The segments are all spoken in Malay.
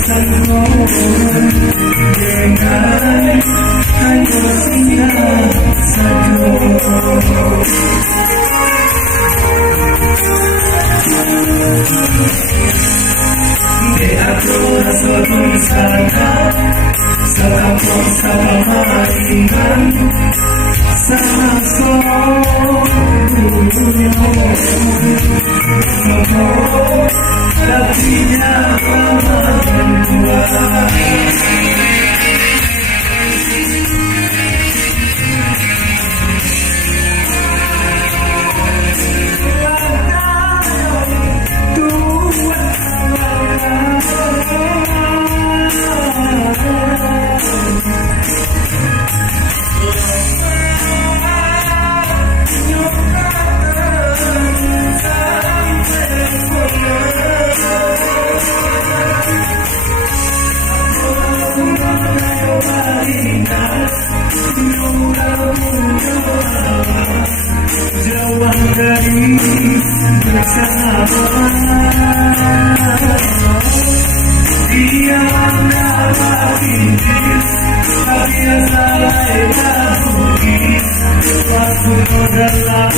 Sango dengan hanya singgah satu. De atrora sebelum sana, selamat sama mainan sama dunia. Tapi lama berdua. Jauh dari bersama dia dapat injil tapi salah bagi waktu dalam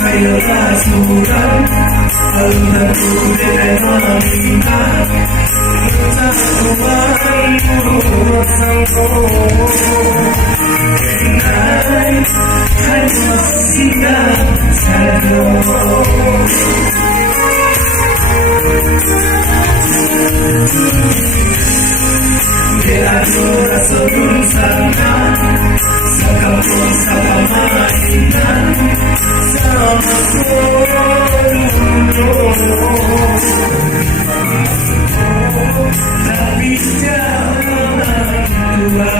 Kayo rasulan, alam ko din maminat, sa kumay mo ang ko. Kenay, kayo sila sa Diyos. De atrora sebelum sana, sa kapon sa pamainan, sama tapi jangan lupa.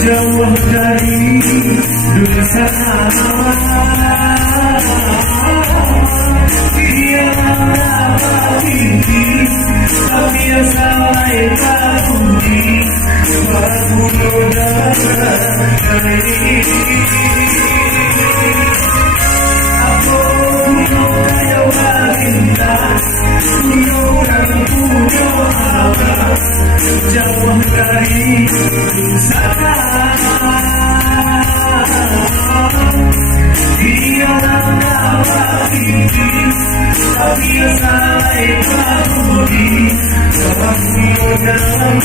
Jauh dari dosa dia dapat injil tapi salah bagi waktu dalam aku kayo baginda jauh dari dosa dia dapat injil tapi salah bagi waktu dalam